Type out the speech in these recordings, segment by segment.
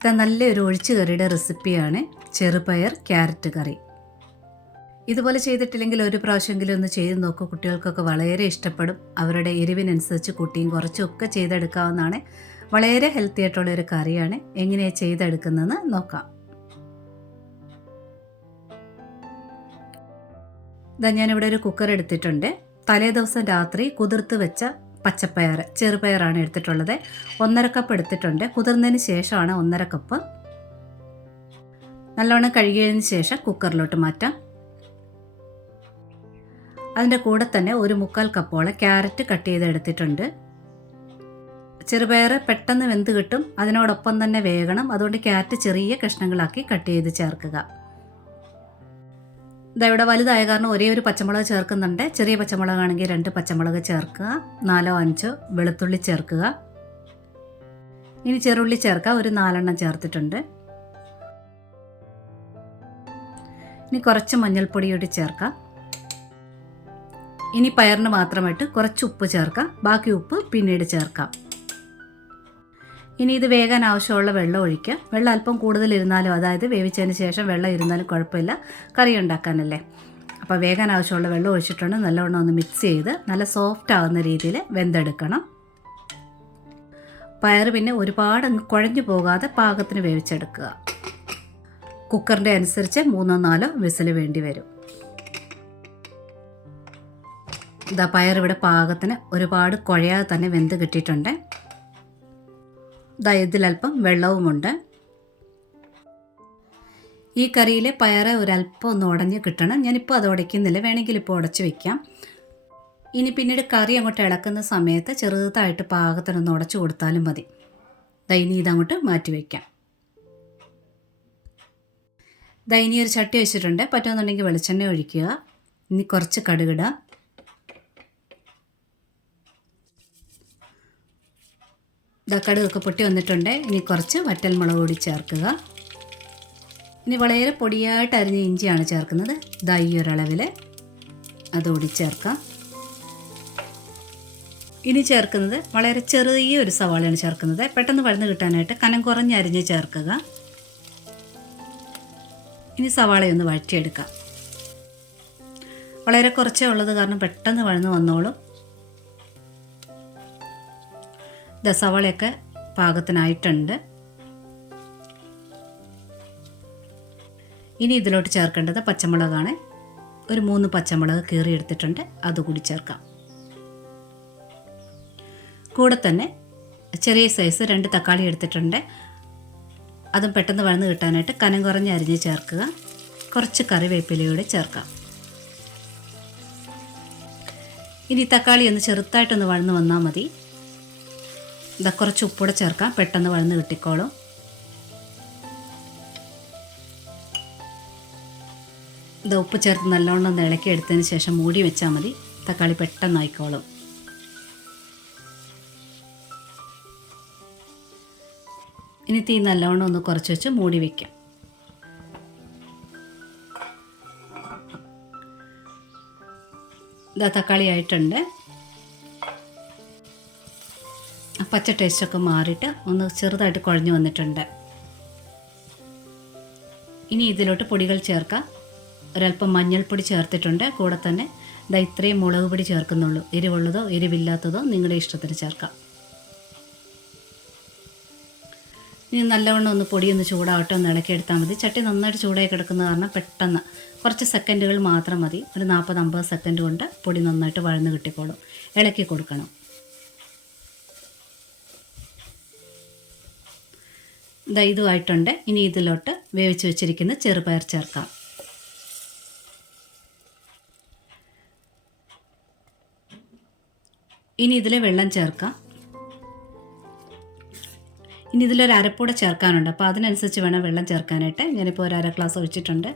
ഇത് നല്ലൊരു ഒഴിച്ചു കറിയുടെ റെസിപ്പിയാണ് ചെറുപയർ ക്യാരറ്റ് കറി. ഇതുപോലെ ചെയ്തിട്ടില്ലെങ്കിൽ ഒരു പ്രാവശ്യമെങ്കിലും ഒന്ന് ചെയ്ത് നോക്കൂ. കുട്ടികൾക്കൊക്കെ വളരെ ഇഷ്ടപ്പെടും. അവരുടെ എരിവിനനുസരിച്ച് കൂട്ടിയും കുറച്ചും ഒക്കെ ചെയ്തെടുക്കാവുന്നതാണ്. വളരെ ഹെൽത്തി ആയിട്ടുള്ളൊരു കറിയാണ്. എങ്ങനെയാണ് ചെയ്തെടുക്കുന്നതെന്ന് നോക്കാം. ഇതാ ഞാനിവിടെ ഒരു കുക്കർ എടുത്തിട്ടുണ്ട്. തലേ ദിവസം രാത്രി കുതിർത്ത് വെച്ച പച്ചപ്പയർ, ചെറുപയറാണ് എടുത്തിട്ടുള്ളത്. 1.5 കപ്പ് എടുത്തിട്ടുണ്ട്. കുതിർന്നതിന് ശേഷമാണ് 1.5 കപ്പ്. നല്ലോണം കഴുകിയതിന് ശേഷം കുക്കറിലോട്ട് മാറ്റാം. അതിൻ്റെ കൂടെ തന്നെ ഒരു 1/4 കപ്പോളം ക്യാരറ്റ് കട്ട് ചെയ്ത് എടുത്തിട്ടുണ്ട്. ചെറുപയർ പെട്ടെന്ന് വെന്ത് കിട്ടും, അതിനോടൊപ്പം തന്നെ വേകണം. അതുകൊണ്ട് ക്യാരറ്റ് ചെറിയ കഷ്ണങ്ങളാക്കി കട്ട് ചെയ്ത് ചേർക്കുക. ഇവിടെ വലുതായ കാരണം ഒരേ ഒരു പച്ചമുളക് ചേർക്കുന്നുണ്ട്. ചെറിയ പച്ചമുളകാണെങ്കിൽ 2 പച്ചമുളക് ചേർക്കുക. 4-5 വെളുത്തുള്ളി ചേർക്കുക. ഇനി ചെറുള്ളി ചേർക്കുക. ഒരു 4 ചേർത്തിട്ടുണ്ട്. ഇനി കുറച്ച് മഞ്ഞൾപ്പൊടി കൂടി ചേർക്കാം. ഇനി പയറിന് മാത്രമായിട്ട് കുറച്ച് ഉപ്പ് ചേർക്കാം. ബാക്കി ഉപ്പ് പിന്നീട് ചേർക്കാം. ഇനി ഇത് വേകാൻ ആവശ്യമുള്ള വെള്ളം ഒഴിക്കുക. വെള്ളം അല്പം കൂടുതലിരുന്നാലും, അതായത് വേവിച്ചതിന് ശേഷം വെള്ളം ഇരുന്നാലും കുഴപ്പമില്ല, കറി ഉണ്ടാക്കാനല്ലേ. അപ്പോൾ വേകാൻ ആവശ്യമുള്ള വെള്ളം ഒഴിച്ചിട്ടുണ്ട്. നല്ലവണ്ണം ഒന്ന് മിക്സ് ചെയ്ത് നല്ല സോഫ്റ്റ് ആകുന്ന രീതിയിൽ വെന്തെടുക്കണം. പയർ പിന്നെ ഒരുപാട് അങ്ങ് കുഴഞ്ഞു പോകാതെ പാകത്തിന് വേവിച്ചെടുക്കുക. കുക്കറിൻ്റെ അനുസരിച്ച് 3-4 വിസിൽ വേണ്ടി വരും. ഇതാ പയർ ഇവിടെ പാകത്തിന് ഒരുപാട് കുഴയാതെ തന്നെ വെന്ത് കിട്ടിയിട്ടുണ്ട്. ഇതിലല്പം വെള്ളവുമുണ്ട്. ഈ കറിയിൽ പയർ ഒരല്പം ഒന്ന് ഉടഞ്ഞ് കിട്ടണം. ഞാനിപ്പോൾ അത് ഉടയ്ക്കുന്നില്ല, വേണമെങ്കിൽ ഇപ്പോൾ ഉടച്ച് വയ്ക്കാം. ഇനി പിന്നീട് കറി അങ്ങോട്ട് ഇളക്കുന്ന സമയത്ത് ചെറുതായിട്ട് പാകത്തിനൊന്ന് ഉടച്ചു കൊടുത്താലും മതി. ഇനി ഇതങ്ങോട്ട് മാറ്റി വയ്ക്കാം. ഇനി ഒരു ചട്ടി വെച്ചിട്ടുണ്ട്. പറ്റുമെന്നുണ്ടെങ്കിൽ വെളിച്ചെണ്ണ ഒഴിക്കുക. ഇനി കുറച്ച് കടുകിടുക. കടുകൊക്കെ പൊട്ടി വന്നിട്ടുണ്ട്. ഇനി കുറച്ച് വറ്റൽമുളക് കൂടി ചേർക്കുക. ഇനി വളരെ പൊടിയായിട്ട് അരിഞ്ഞ ഇഞ്ചിയാണ് ചേർക്കുന്നത്. ഈ ഒരളവിൽ അതുകൂടി ചേർക്കാം. ഇനി ചേർക്കുന്നത് വളരെ ചെറിയ ഒരു സവാളയാണ് ചേർക്കുന്നത്. പെട്ടെന്ന് വഴന്ന് കിട്ടാനായിട്ട് കനം കുറഞ്ഞ് അരിഞ്ഞ് ചേർക്കുക. ഇനി സവാളയൊന്ന് വഴറ്റിയെടുക്കാം. വളരെ കുറച്ചേ ഉള്ളത് കാരണം പെട്ടെന്ന് വഴന്ന് വന്നോളും. സവാളയൊക്കെ പാകത്തിനായിട്ടുണ്ട്. ഇനി ഇതിലോട്ട് ചേർക്കേണ്ടത് പച്ചമുളകാണ്. ഒരു 3 പച്ചമുളക് കീറിയെടുത്തിട്ടുണ്ട്, അതുകൂടി ചേർക്കാം. കൂടെ തന്നെ ചെറിയ സൈസ് 2 തക്കാളി എടുത്തിട്ടുണ്ട്. അതും പെട്ടെന്ന് വഴന്ന് കിട്ടാനായിട്ട് കനം കുറഞ്ഞ് അരിഞ്ഞ് ചേർക്കുക. കുറച്ച് കറിവേപ്പിലയൂടെ ചേർക്കാം. ഇനി തക്കാളി ഒന്ന് ചെറുതായിട്ടൊന്ന് വഴന്ന് വന്നാൽ മതി. കുറച്ച് ഉപ്പൂടെ ചേർക്കാം, പെട്ടെന്ന് വഴന്ന് കിട്ടിക്കോളും. ഉപ്പ് ചേർത്ത് നല്ലോണം ഒന്ന് ഇളക്കി എടുത്തതിന് ശേഷം മൂടി വെച്ചാൽ മതി. തക്കാളി പെട്ടെന്ന് ആയിക്കോളും. ഇനി തീ നല്ലോണം ഒന്ന് കുറച്ച് വെച്ച് മൂടി വയ്ക്കാം. തക്കാളി ആയിട്ടുണ്ട്. പച്ച ടേസ്റ്റൊക്കെ മാറിയിട്ട് ഒന്ന് ചെറുതായിട്ട് കുഴഞ്ഞു വന്നിട്ടുണ്ട്. ഇനി ഇതിലോട്ട് പൊടികൾ ചേർക്കാം. ഒരല്പം മഞ്ഞൾപ്പൊടി ചേർത്തിട്ടുണ്ട്. കൂടെ തന്നെ ഇത്രയും മുളക് പൊടി ചേർക്കുന്നുള്ളൂ. എരിവുള്ളതോ എരിവില്ലാത്തതോ നിങ്ങളുടെ ഇഷ്ടത്തിന് ചേർക്കാം. ഇനി നല്ലവണ്ണം ഒന്ന് പൊടിയൊന്ന് ചൂടാവട്ടെ, ഒന്ന് ഇളക്കിയെടുത്താൽ മതി. ചട്ടി നന്നായിട്ട് ചൂടായി കിടക്കുന്ന കാരണം പെട്ടെന്ന് കുറച്ച് സെക്കൻഡുകൾ മാത്രം മതി. ഒരു 40-50 സെക്കൻഡ് കൊണ്ട് പൊടി നന്നായിട്ട് വഴന്ന് കിട്ടിക്കോളും. ഇളക്കി കൊടുക്കണം. ഇതുമായിട്ടുണ്ട്. ഇനി ഇതിലോട്ട് വേവിച്ച് വെച്ചിരിക്കുന്ന ചെറുപയർ ചേർക്കാം. ഇനി ഇതിൽ വെള്ളം ചേർക്കാം. ഇനി ഇതിലൊരു അരപ്പൂടെ ചേർക്കാനുണ്ട്. അപ്പോൾ അതിനനുസരിച്ച് വേണം വെള്ളം ചേർക്കാനായിട്ട്. ഞാനിപ്പോൾ ഒരു 1/2 ഗ്ലാസ് ഒഴിച്ചിട്ടുണ്ട്.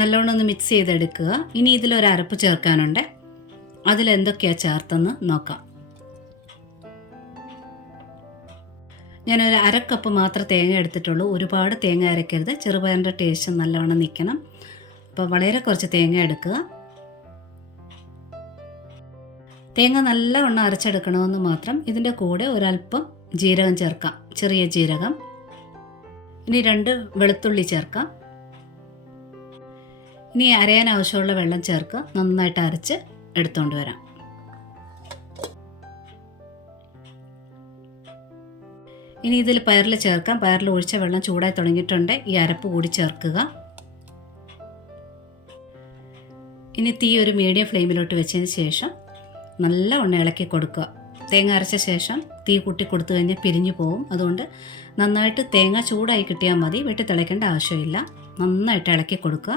നല്ലോണം ഒന്ന് മിക്സ് ചെയ്തെടുക്കുക. ഇനി ഇതിലൊരു അരപ്പ് ചേർക്കാനുണ്ട്. അതിലെന്തൊക്കെയാണ് ചേർത്തെന്ന് നോക്കാം. ഞാനൊരു 1/2 കപ്പ് മാത്രം തേങ്ങ എടുത്തിട്ടുള്ളൂ. ഒരുപാട് തേങ്ങ അരക്കരുത്, ചെറുപയറിൻ്റെ ടേസ്റ്റ് നല്ലവണ്ണം നിൽക്കണം. അപ്പോൾ വളരെ കുറച്ച് തേങ്ങ എടുക്കുക. തേങ്ങ നല്ലവണ്ണം അരച്ചെടുക്കണമെന്ന് മാത്രം. ഇതിൻ്റെ കൂടെ ഒരല്പം ജീരകം ചേർക്കാം, ചെറിയ ജീരകം. ഇനി 2 വെളുത്തുള്ളി ചേർക്കാം. ഇനി അരയാൻ ആവശ്യമുള്ള വെള്ളം ചേർക്കുക. നന്നായിട്ട് അരച്ച് എടുത്തുകൊണ്ട് വരാം. ഇനി ഇതിൽ പയറിൽ ചേർക്കാം. പയറിൽ ഒഴിച്ച വെള്ളം ചൂടായി തുടങ്ങിയിട്ടുണ്ട്. ഈ അരപ്പ് കൂടി ചേർക്കുക. ഇനി തീ ഒരു മീഡിയം ഫ്ലെയിമിലോട്ട് വെച്ചതിന് ശേഷം നല്ലവണ്ണം ഇളക്കി കൊടുക്കുക. തേങ്ങ അരച്ച ശേഷം തീ കൂട്ടി കൊടുത്തു കഴിഞ്ഞാൽ പിരിഞ്ഞു പോകും. അതുകൊണ്ട് നന്നായിട്ട് തേങ്ങ ചൂടായി കിട്ടിയാൽ മതി, വെട്ടി തിളയ്ക്കേണ്ട ആവശ്യമില്ല. നന്നായിട്ട് ഇളക്കി കൊടുക്കുക.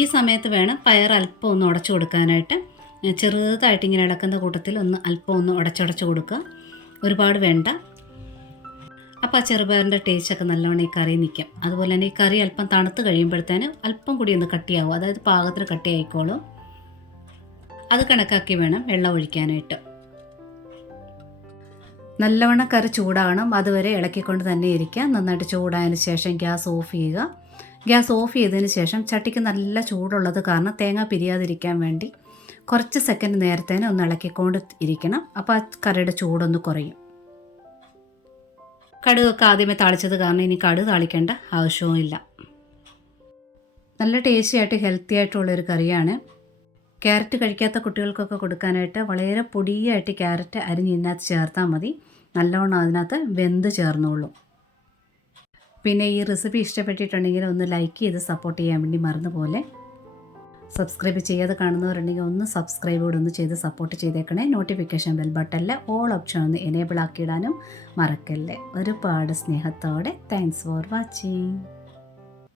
ഈ സമയത്ത് വേണം പയർ അല്പം ഒന്ന് ഉടച്ചു കൊടുക്കാനായിട്ട്. ചെറുതായിട്ട് ഇങ്ങനെ ഇളക്കുന്ന കൂട്ടത്തിൽ അല്പം ഒന്ന് ഉടച്ചുടച്ച് കൊടുക്കുക. ഒരുപാട് വേണ്ട. അപ്പോൾ ആ ചെറുപയറിൻ്റെ ടേസ്റ്റൊക്കെ നല്ലവണ്ണം ഈ കറി നിൽക്കും. അതുപോലെ തന്നെ ഈ കറി അല്പം തണുത്ത് കഴിയുമ്പോഴത്തേന് അല്പം കൂടി ഒന്ന് കട്ടിയാവും, അതായത് പാകത്തിന് കട്ടിയായിക്കോളും. അത് കണക്കാക്കി വേണം വെള്ളം ഒഴിക്കാനായിട്ട്. നല്ലവണ്ണം കറി ചൂടാകണം, അതുവരെ ഇളക്കിക്കൊണ്ട് തന്നെ ഇരിക്കുക. നന്നായിട്ട് ചൂടായതിന് ശേഷം ഗ്യാസ് ഓഫ് ചെയ്യുക. ഗ്യാസ് ഓഫ് ചെയ്തതിന് ശേഷം ചട്ടിക്ക് നല്ല ചൂടുള്ളത് കാരണം തേങ്ങ പിരിയാതിരിക്കാൻ വേണ്ടി കുറച്ച് സെക്കൻഡ് നേരത്തേനെ ഒന്ന് ഇളക്കിക്കൊണ്ട് ഇരിക്കണം. അപ്പോൾ ആ കറിയുടെ ചൂടൊന്ന് കുറയും. കടുകൊക്കെ ആദ്യമേ താളിച്ചത് കാരണം ഇനി കടുക് താളിക്കേണ്ട ആവശ്യവും ഇല്ല. നല്ല ടേസ്റ്റി ആയിട്ട് ഹെൽത്തി ആയിട്ടുള്ളൊരു കറിയാണ്. ക്യാരറ്റ് കഴിക്കാത്ത കുട്ടികൾക്കൊക്കെ കൊടുക്കാനായിട്ട് വളരെ പൊടിയായിട്ട് ക്യാരറ്റ് അരിഞ്ഞ് ഇതിനകത്ത് ചേർത്താൽ മതി. നല്ലവണ്ണം അതിനകത്ത് വെന്ത് ചേർന്നോളും. പിന്നെ ഈ റെസിപ്പി ഇഷ്ടപ്പെട്ടിട്ടുണ്ടെങ്കിൽ ഒന്ന് ലൈക്ക് ചെയ്ത് സപ്പോർട്ട് ചെയ്യാൻ വേണ്ടി മറന്നുപോലെ. സബ്സ്ക്രൈബ് ചെയ്യാതെ കാണുന്നവരുണ്ടെങ്കിൽ ഒന്ന് സബ്സ്ക്രൈബ് കൂടെ ഒന്ന് ചെയ്ത് സപ്പോർട്ട് ചെയ്തേക്കണേ. നോട്ടിഫിക്കേഷൻ ബെൽ ബട്ടണിൽ ഓൾ ഓപ്ഷൻ ഒന്ന് എനേബിൾ ആക്കിയിടാനും മറക്കല്ലേ. ഒരുപാട് സ്നേഹത്തോടെ താങ്ക്സ് ഫോർ വാച്ചിങ്.